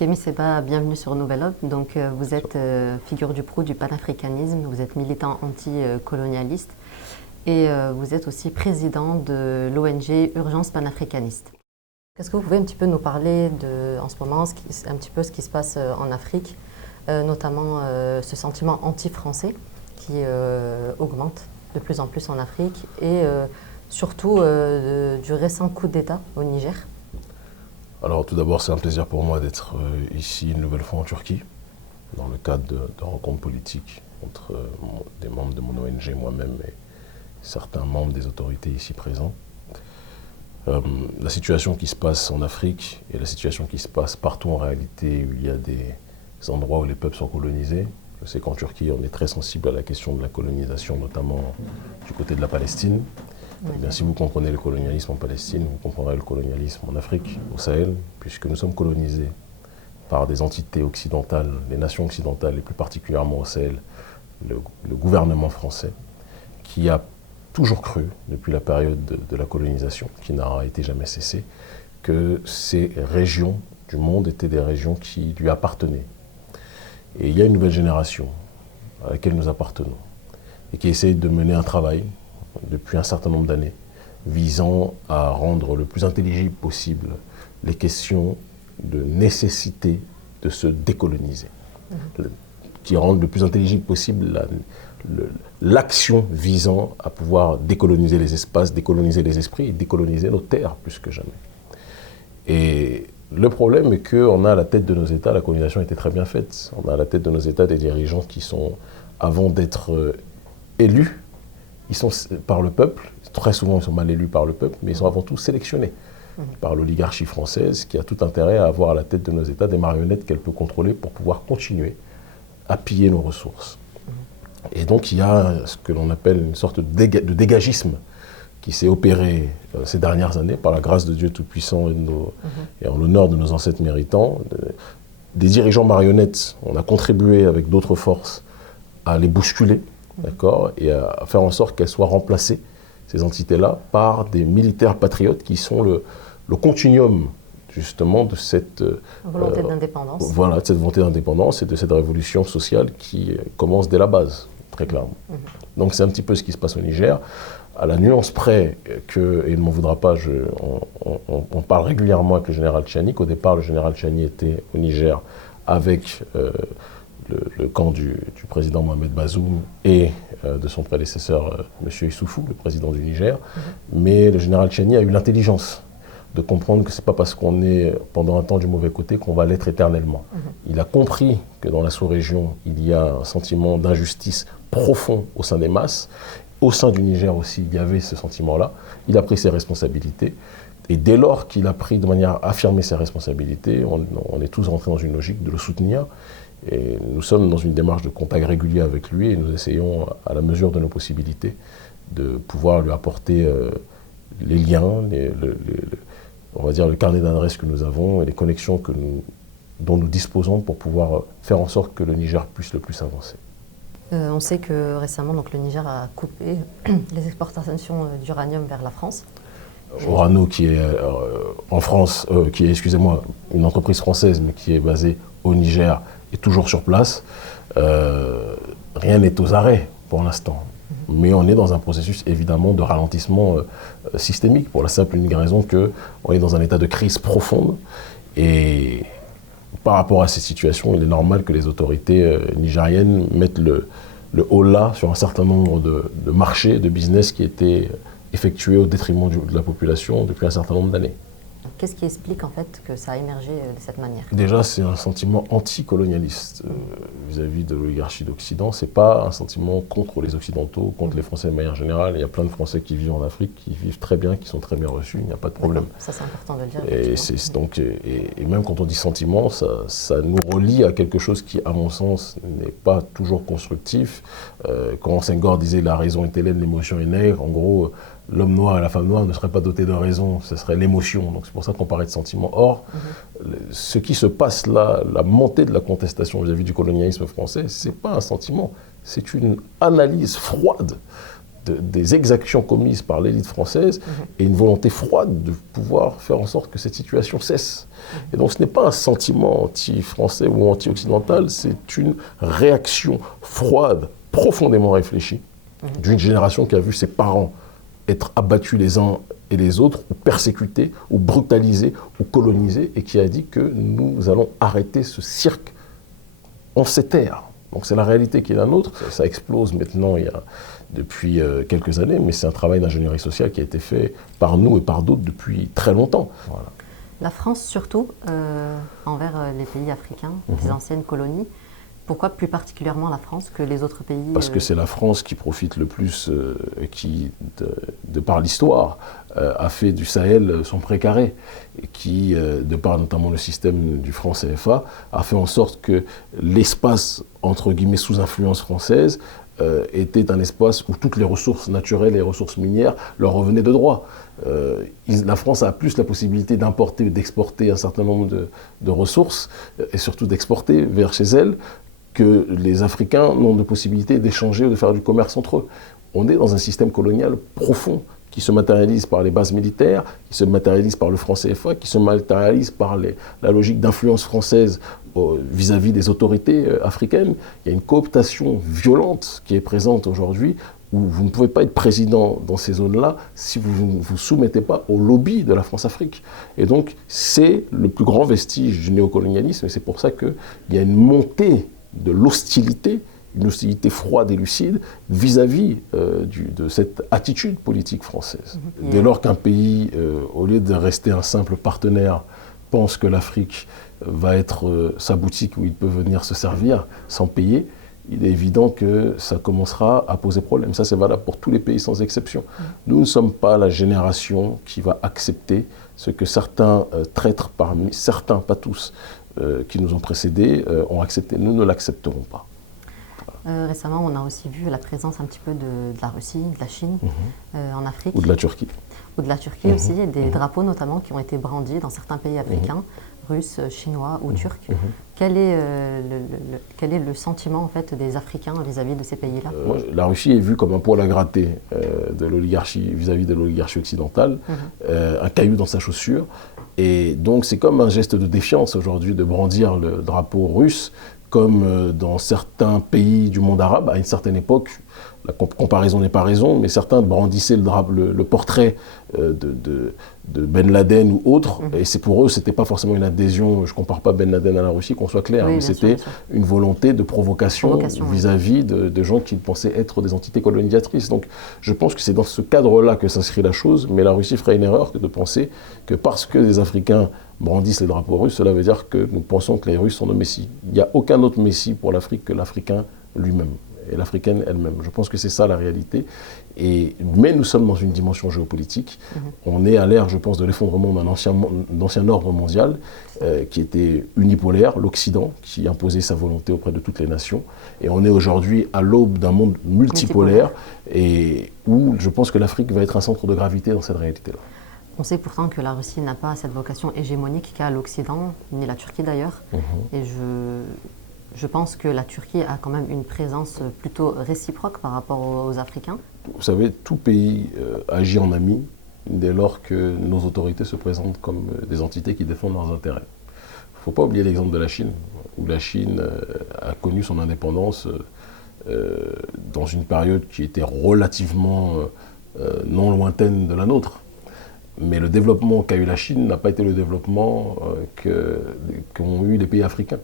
Kémy Séba, bienvenue sur Nouvelle Hope. Donc, vous êtes figure du proue du panafricanisme, vous êtes militant anticolonialiste et vous êtes aussi président de l'ONG Urgence panafricaniste. Est-ce que vous pouvez un petit peu nous parler en ce moment, un petit peu ce qui se passe en Afrique, notamment ce sentiment anti-français qui augmente de plus en plus en Afrique et surtout du récent coup d'État au Niger? Alors tout d'abord, c'est un plaisir pour moi d'être ici une nouvelle fois en Turquie, dans le cadre de rencontres politiques entre des membres de mon ONG, moi-même et certains membres des autorités ici présents. La situation qui se passe en Afrique et la situation qui se passe partout en réalité où il y a des endroits où les peuples sont colonisés. Je sais qu'en Turquie, on est très sensible à la question de la colonisation, notamment du côté de la Palestine. Eh bien, si vous comprenez le colonialisme en Palestine, vous comprendrez le colonialisme en Afrique, au Sahel, puisque nous sommes colonisés par des entités occidentales, les nations occidentales, et plus particulièrement au Sahel, le gouvernement français, qui a toujours cru, depuis la période de la colonisation, qui n'a été jamais cessée, que ces régions du monde étaient des régions qui lui appartenaient. Et il y a une nouvelle génération à laquelle nous appartenons, et qui essaye de mener un travail depuis un certain nombre d'années, visant à rendre le plus intelligible possible les questions de nécessité de se décoloniser, qui rendent le plus intelligible possible l'action visant à pouvoir décoloniser les espaces, décoloniser les esprits et décoloniser nos terres plus que jamais. Et le problème est qu'on a à la tête de nos États, la colonisation était très bien faite, on a à la tête de nos États des dirigeants qui sont, avant d'être élus, ils sont par le peuple, très souvent ils sont mal élus par le peuple, mais ils sont avant tout sélectionnés par l'oligarchie française qui a tout intérêt à avoir à la tête de nos États des marionnettes qu'elle peut contrôler pour pouvoir continuer à piller nos ressources. Et donc il y a ce que l'on appelle une sorte de dégagisme qui s'est opéré ces dernières années par la grâce de Dieu Tout-Puissant et en l'honneur de nos ancêtres méritants. Des dirigeants marionnettes, on a contribué avec d'autres forces à les bousculer, d'accord, et à faire en sorte qu'elles soient remplacées, ces entités-là, par des militaires patriotes qui sont le continuum, justement, de cette volonté d'indépendance. Voilà, de cette volonté d'indépendance et de cette révolution sociale qui commence dès la base, très clairement. Donc c'est un petit peu ce qui se passe au Niger, à la nuance près que, et il ne m'en voudra pas, on parle régulièrement avec le général Tchani, qu'au départ le général Tchani était au Niger avec le camp du président Mohamed Bazoum et de son prédécesseur, M. Issoufou, le président du Niger. Mais le général Tchani a eu l'intelligence de comprendre que ce n'est pas parce qu'on est pendant un temps du mauvais côté qu'on va l'être éternellement. Il a compris que dans la sous-région, il y a un sentiment d'injustice profond au sein des masses. Au sein du Niger aussi, il y avait ce sentiment-là. Il a pris ses responsabilités. Et dès lors qu'il a pris de manière affirmée ses responsabilités, on est tous rentrés dans une logique de le soutenir. Et nous sommes dans une démarche de contact régulier avec lui et nous essayons, à la mesure de nos possibilités, de pouvoir lui apporter les liens, on va dire le carnet d'adresses que nous avons et les connexions dont nous disposons pour pouvoir faire en sorte que le Niger puisse le plus avancer. On sait que récemment, donc, le Niger a coupé les exportations d'uranium vers la France. Orano, qui est en France, qui est, excusez-moi, une entreprise française, mais qui est basée au Niger, est toujours sur place. Rien n'est aux arrêts pour l'instant. Mais on est dans un processus évidemment de ralentissement systémique pour la simple et unique raison qu'on est dans un état de crise profonde. Et par rapport à ces situations, il est normal que les autorités nigériennes mettent le holà sur un certain nombre de marchés, de business qui étaient effectués au détriment de la population depuis un certain nombre d'années. Qu'est-ce qui explique en fait que ça a émergé de cette manière? Déjà, c'est un sentiment anticolonialiste vis-à-vis de l'oligarchie d'Occident. Ce n'est pas un sentiment contre les Occidentaux, contre les Français de manière générale. Il y a plein de Français qui vivent en Afrique, qui vivent très bien, qui sont très bien reçus, il n'y a pas de problème. Ça, c'est important de le dire. Et même quand on dit sentiment, ça nous relie à quelque chose qui, à mon sens, n'est pas toujours constructif. Quand Senghor disait « la raison est hélène, l'émotion est nègre », en gros, l'homme noir et la femme noire ne seraient pas dotés de raison, ce serait l'émotion. Donc c'est pour ça qu'on parlait de sentiment. Or, ce qui se passe là, la montée de la contestation vis-à-vis du colonialisme français, ce n'est pas un sentiment, c'est une analyse froide des exactions commises par l'élite française et une volonté froide de pouvoir faire en sorte que cette situation cesse. Et donc ce n'est pas un sentiment anti-français ou anti-occidental, c'est une réaction froide, profondément réfléchie, d'une génération qui a vu ses parents être abattus les uns et les autres, ou persécutés, ou brutalisés, ou colonisés, et qui a dit que nous allons arrêter ce cirque en ces terres. Donc c'est la réalité qui est la nôtre. Ça explose maintenant depuis quelques années, mais c'est un travail d'ingénierie sociale qui a été fait par nous et par d'autres depuis très longtemps. Voilà. La France surtout, envers les pays africains, les anciennes colonies, pourquoi plus particulièrement la France que les autres pays? Parce que c'est la France qui profite le plus, qui, de par l'histoire, a fait du Sahel son précaré, et qui, de par notamment le système du franc CFA, a fait en sorte que l'espace, entre guillemets, sous influence française, était un espace où toutes les ressources naturelles et les ressources minières leur revenaient de droit. La France a plus la possibilité d'importer ou d'exporter un certain nombre de ressources, et surtout d'exporter vers chez elle, que les Africains n'ont de possibilité d'échanger ou de faire du commerce entre eux. On est dans un système colonial profond qui se matérialise par les bases militaires, qui se matérialise par le franc CFA, qui se matérialise par la logique d'influence française vis-à-vis des autorités africaines. Il y a une cooptation violente qui est présente aujourd'hui où vous ne pouvez pas être président dans ces zones-là si vous ne vous soumettez pas au lobby de la France-Afrique. Et donc, c'est le plus grand vestige du néocolonialisme, et c'est pour ça qu'il y a une montée de l'hostilité, une hostilité froide et lucide vis-à-vis de cette attitude politique française. Dès lors qu'un pays, au lieu de rester un simple partenaire, pense que l'Afrique va être sa boutique où il peut venir se servir sans payer, il est évident que ça commencera à poser problème. Ça, c'est valable pour tous les pays sans exception. Nous ne sommes pas la génération qui va accepter ce que certains traîtres, parmi certains, pas tous, qui nous ont précédés, ont accepté. Nous ne l'accepterons pas. Récemment, on a aussi vu la présence un petit peu de la Russie, de la Chine en Afrique. Ou de la Turquie. Ou de la Turquie aussi, et des drapeaux notamment qui ont été brandis dans certains pays africains, russes, chinois ou turcs. Quel est le sentiment en fait, des Africains vis-à-vis de ces pays-là? La Russie est vue comme un poil à gratter de l'oligarchie vis-à-vis de l'oligarchie occidentale, un caillou dans sa chaussure. Et donc c'est comme un geste de défiance aujourd'hui de brandir le drapeau russe, comme dans certains pays du monde arabe, à une certaine époque, la comparaison n'est pas raison, mais certains brandissaient le portrait de Ben Laden ou autre, et c'est pour eux, c'était pas forcément une adhésion, je compare pas Ben Laden à la Russie, qu'on soit clair, oui, mais c'était une volonté de provocation vis-à-vis de gens qui pensaient être des entités colonisatrices. Donc je pense que c'est dans ce cadre-là que s'inscrit la chose, mais la Russie ferait une erreur que de penser que parce que les Africains brandissent les drapeaux russes, cela veut dire que nous pensons que les Russes sont nos messies. Il n'y a aucun autre messie pour l'Afrique que l'Africain lui-même et l'Africaine elle-même. Je pense que c'est ça la réalité. Mais nous sommes dans une dimension géopolitique. On est à l'ère, je pense, de l'effondrement d'un ancien ordre mondial qui était unipolaire, l'Occident, qui imposait sa volonté auprès de toutes les nations. Et on est aujourd'hui à l'aube d'un monde multipolaire et où je pense que l'Afrique va être un centre de gravité dans cette réalité-là. On sait pourtant que la Russie n'a pas cette vocation hégémonique qu'a l'Occident, ni la Turquie d'ailleurs. Et je pense que la Turquie a quand même une présence plutôt réciproque par rapport aux Africains. Vous savez, tout pays agit en ami dès lors que nos autorités se présentent comme des entités qui défendent leurs intérêts. Il ne faut pas oublier l'exemple de la Chine, où la Chine a connu son indépendance dans une période qui était relativement non lointaine de la nôtre. Mais le développement qu'a eu la Chine n'a pas été le développement qu'ont eu les pays africains.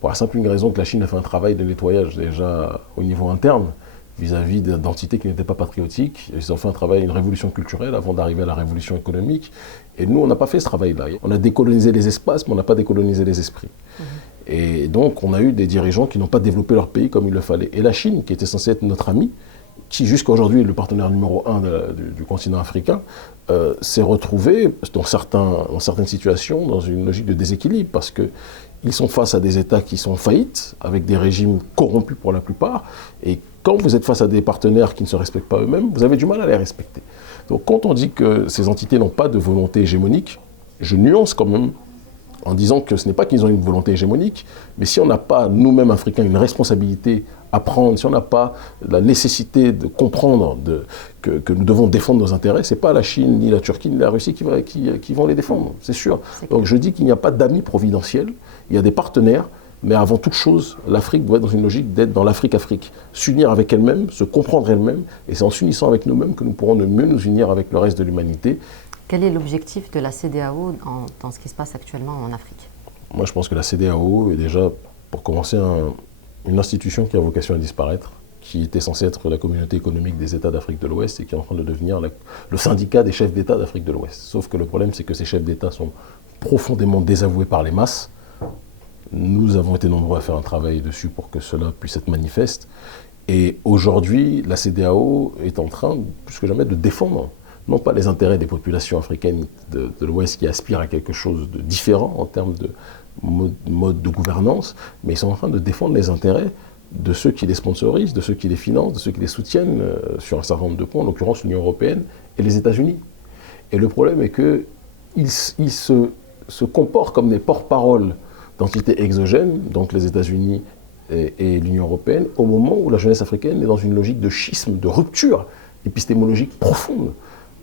Pour la simple raison que la Chine a fait un travail de nettoyage déjà au niveau interne vis-à-vis d'entités qui n'étaient pas patriotiques. Ils ont fait un travail, une révolution culturelle avant d'arriver à la révolution économique. Et nous, on n'a pas fait ce travail-là. On a décolonisé les espaces, mais on n'a pas décolonisé les esprits. Et donc, on a eu des dirigeants qui n'ont pas développé leur pays comme il le fallait. Et la Chine, qui était censée être notre ami, qui jusqu'à aujourd'hui est le partenaire numéro 1 du continent africain, s'est retrouvé dans certaines situations dans une logique de déséquilibre parce qu'ils sont face à des États qui sont en faillite, avec des régimes corrompus pour la plupart, et quand vous êtes face à des partenaires qui ne se respectent pas eux-mêmes, vous avez du mal à les respecter. Donc quand on dit que ces entités n'ont pas de volonté hégémonique, je nuance quand même en disant que ce n'est pas qu'ils ont une volonté hégémonique, mais si on n'a pas, nous-mêmes Africains, une responsabilité à prendre, si on n'a pas la nécessité de comprendre que nous devons défendre nos intérêts, ce n'est pas la Chine, ni la Turquie, ni la Russie qui vont les défendre, c'est sûr. Donc je dis qu'il n'y a pas d'amis providentiels, il y a des partenaires, mais avant toute chose, l'Afrique doit être dans une logique d'être dans l'Afrique-Afrique, s'unir avec elle-même, se comprendre elle-même, et c'est en s'unissant avec nous-mêmes que nous pourrons mieux nous unir avec le reste de l'humanité. Quel est l'objectif de la CEDEAO dans ce qui se passe actuellement en Afrique? Moi, je pense que la CEDEAO est déjà, pour commencer, une institution qui a vocation à disparaître, qui était censée être la communauté économique des États d'Afrique de l'Ouest et qui est en train de devenir le syndicat des chefs d'État d'Afrique de l'Ouest. Sauf que le problème, c'est que ces chefs d'État sont profondément désavoués par les masses. Nous avons été nombreux à faire un travail dessus pour que cela puisse être manifeste. Et aujourd'hui, la CEDEAO est en train, plus que jamais, de défendre non pas les intérêts des populations africaines de l'Ouest qui aspirent à quelque chose de différent en termes de mode de gouvernance, mais ils sont en train de défendre les intérêts de ceux qui les sponsorisent, de ceux qui les financent, de ceux qui les soutiennent sur un certain nombre de points, en l'occurrence l'Union européenne et les États-Unis. Et le problème est qu'ils se comportent comme des porte-paroles d'entités exogènes, donc les États-Unis et l'Union européenne, au moment où la jeunesse africaine est dans une logique de schisme, de rupture épistémologique profonde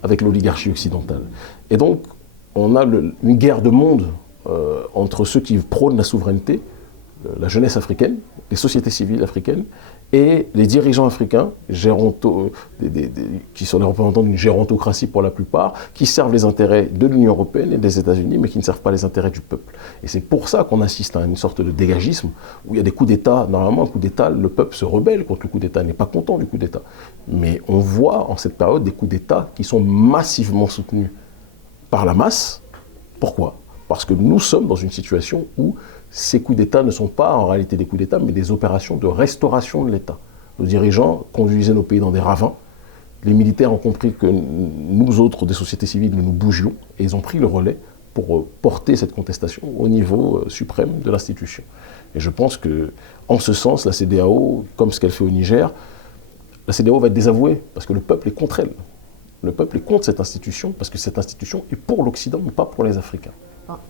avec l'oligarchie occidentale. Et donc, on a une guerre de monde entre ceux qui prônent la souveraineté, la jeunesse africaine, les sociétés civiles africaines, et les dirigeants africains, qui sont les représentants d'une gérontocratie pour la plupart, qui servent les intérêts de l'Union européenne et des États-Unis, mais qui ne servent pas les intérêts du peuple. Et c'est pour ça qu'on assiste à une sorte de dégagisme, où il y a des coups d'État. Normalement, un coup d'État, le peuple se rebelle contre le coup d'État, n'est pas content du coup d'État. Mais on voit en cette période des coups d'État qui sont massivement soutenus par la masse. Pourquoi ? Parce que nous sommes dans une situation où ces coups d'État ne sont pas en réalité des coups d'État, mais des opérations de restauration de l'État. Nos dirigeants conduisaient nos pays dans des ravins. Les militaires ont compris que nous autres, des sociétés civiles, nous bougions, et ils ont pris le relais pour porter cette contestation au niveau suprême de l'institution. Et je pense que, en ce sens, la CEDEAO, comme ce qu'elle fait au Niger, la CEDEAO va être désavouée, parce que le peuple est contre elle. Le peuple est contre cette institution, parce que cette institution est pour l'Occident, mais pas pour les Africains.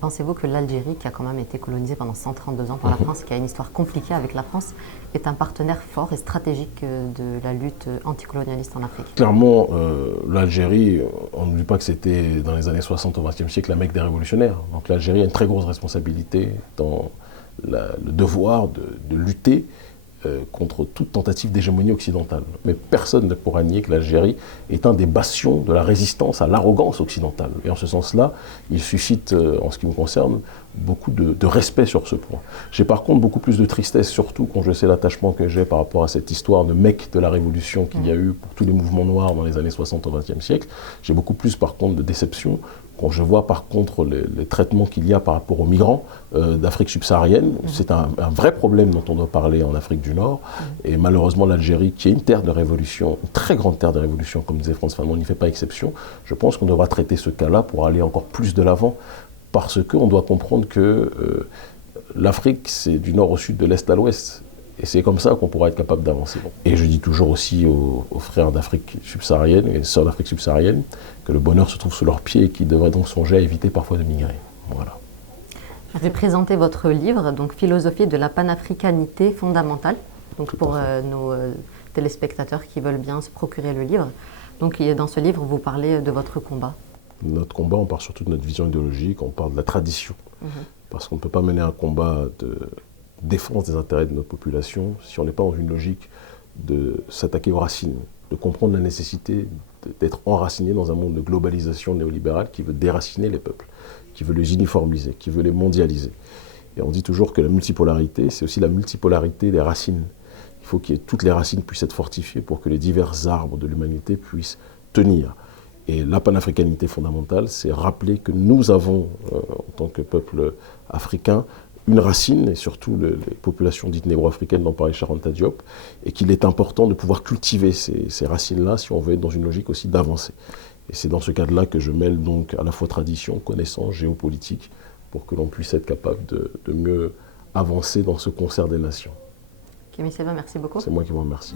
Pensez-vous que l'Algérie, qui a quand même été colonisée pendant 132 ans par la France, qui a une histoire compliquée avec la France, est un partenaire fort et stratégique de la lutte anticolonialiste en Afrique? Clairement, l'Algérie, on n'oublie pas que c'était dans les années 60 au XXe siècle la Mecque des révolutionnaires. Donc l'Algérie a une très grosse responsabilité dans le devoir de lutter contre toute tentative d'hégémonie occidentale. Mais personne ne pourra nier que l'Algérie est un des bastions de la résistance à l'arrogance occidentale. Et en ce sens-là, il suscite, en ce qui me concerne, beaucoup de respect sur ce point. J'ai par contre beaucoup plus de tristesse, surtout quand je sais l'attachement que j'ai par rapport à cette histoire de Mecque de la Révolution qu'il y a eu pour tous les mouvements noirs dans les années 60 au XXe siècle. J'ai beaucoup plus par contre de déception quand je vois par contre les traitements qu'il y a par rapport aux migrants d'Afrique subsaharienne. C'est un vrai problème dont on doit parler en Afrique du Nord. Et malheureusement, l'Algérie, qui est une terre de révolution, une très grande terre de révolution, comme disait Frantz Fanon, n'y fait pas exception. Je pense qu'on devra traiter ce cas-là pour aller encore plus de l'avant, parce qu'on doit comprendre que l'Afrique, c'est du nord au sud, de l'est à l'ouest. Et c'est comme ça qu'on pourra être capable d'avancer. Et je dis toujours aussi aux frères d'Afrique subsaharienne et sœurs d'Afrique subsaharienne que le bonheur se trouve sous leurs pieds et qu'ils devraient donc songer à éviter parfois de migrer. Voilà. Je vais présenter votre livre, donc Philosophie de la panafricanité fondamentale, donc pour nos téléspectateurs qui veulent bien se procurer le livre. Donc dans ce livre, vous parlez de votre combat. Notre combat, on parle surtout de notre vision idéologique, on parle de la tradition. Parce qu'on ne peut pas mener un combat de défense des intérêts de notre population si on n'est pas dans une logique de s'attaquer aux racines, de comprendre la nécessité d'être enraciné dans un monde de globalisation néolibérale qui veut déraciner les peuples, qui veut les uniformiser, qui veut les mondialiser. Et on dit toujours que la multipolarité, c'est aussi la multipolarité des racines. Il faut que toutes les racines puissent être fortifiées pour que les divers arbres de l'humanité puissent tenir. Et la panafricanité fondamentale, c'est rappeler que nous avons, en tant que peuple africain, une racine, et surtout les populations dites négro-africaines dont parlait Sharon Diop, et qu'il est important de pouvoir cultiver ces racines-là si on veut être dans une logique aussi d'avancer. Et c'est dans ce cadre-là que je mêle donc à la fois tradition, connaissance, géopolitique, pour que l'on puisse être capable de mieux avancer dans ce concert des nations. Kémy Séba, merci beaucoup. C'est moi qui vous remercie.